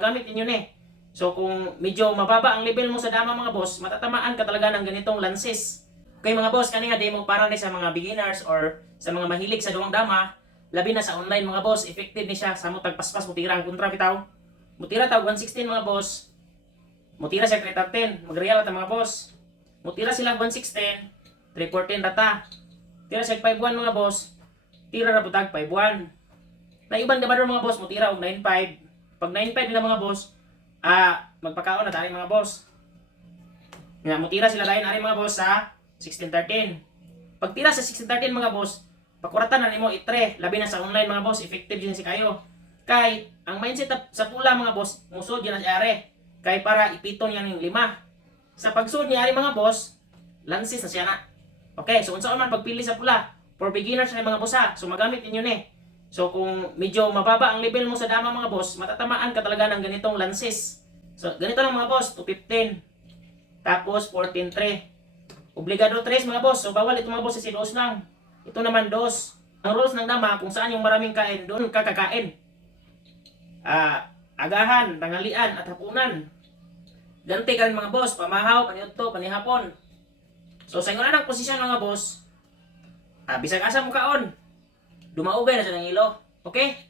Gamit ninyo ni. So kung medyo mababa ang level mo sa dama mga boss, matatamaan ka talaga ng ganitong lances. Okay mga boss, kani nga demo para ni sa mga beginners or sa mga mahilig sa duwang dama, labi na sa online mga boss, effective ni siya sa mutag paspas mutira ang kontra bitaw. Mutira tawag 116 mga boss. Mutira siya 310, magreal ta mga boss. Mutira sila 116, 314 rata. Tira siya 51 mga boss. Tira ra butag 51. Na iban gamador mga boss, mutira og 95. Pag 95 nila mga boss, magpakaon na tayo mga boss. Nga, mutira sila dahil ari mga boss sa 1613. Pag tira sa 1613 mga boss, pakuratan na nimo itre, labi na sa online mga boss, effective din si kayo. Kay ang mindset sa pula mga boss, musod yan na si are. Kay para ipiton yan yung 5. Sa pagsud ni ari mga boss, lances na siya na. Okay, so unsa man pagpili sa pula, for beginners na mga boss ha. So magamit ninyo ni. So kung medyo mababa ang level mo sa dama mga boss, matatamaan ka talaga ng ganitong lances. So ganito lang mga boss, 215. Tapos 14-3. Obligado 3 mga boss. So bawal ito mga boss si dos lang. Ito naman dos. Ang rules ng dama, kung saan yung maraming kain, doon ka kakain. Agahan, tanghalian at hapunan. Ganti ka mga boss, pamahaw, paniudto, panihapon. So sa inyo na ng posisyon mga boss, bisag asa mo kaon. Dumaugay na sa ng ilo. Okay?